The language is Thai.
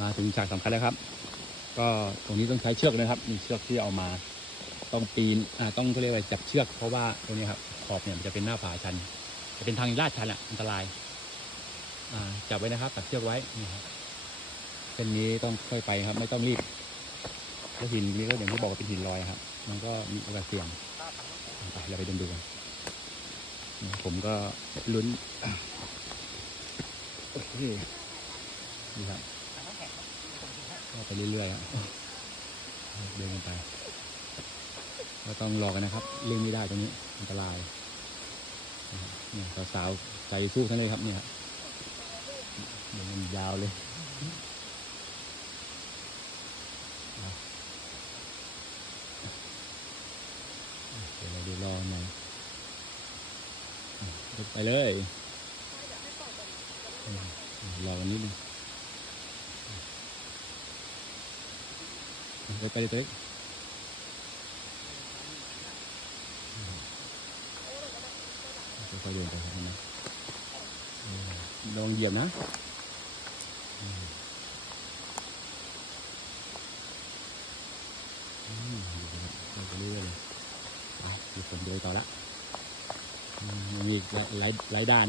มาถึงฉากสำคัญแล้วครับ ก็ตรงนี้ต้องใช้เชือกนะครับ มีเชือกที่เอามา ต้องปีนอ่าต้องเขาเรียกว่าจับเชือก เพราะว่าตรงนี้ครับขอบเนี่ยมันจะเป็นหน้าผาชัน จะเป็นทางลาดชันอะอันตราย อ่าจับไว้นะครับจับเชือกไว้นี่ครับเส้นนี้ต้องค่อยไปครับ ไม่ต้องรีบแล้วหินนี้ก็อย่างที่บอกว่าเป็นหินลอยครับ มันก็มีโอกาสเสี่ยงไปเราไปดินดูกันผมก็ลุ้นโอเคนี่ครับ ก็ไปเรื่อยๆครับเดินกันไปก็ต้องรอกันนะครับเลี่ยงไม่ได้ตรงนี้อันตรายนะครับเนี่ยสาวๆใจสู้ทั้งเลยครับเนี่ยเดินกันยาวเลยเดี๋ยวเราดูรอหน่อยไปเลยรอกันนิดนึง ไปไปเลยไปเลยค่อยๆเดินไปนะลองเหยียบนะไปครับไปเรื่อยๆเลยไปดูฝนเดินต่อละมีอีกหลายหลายด้าน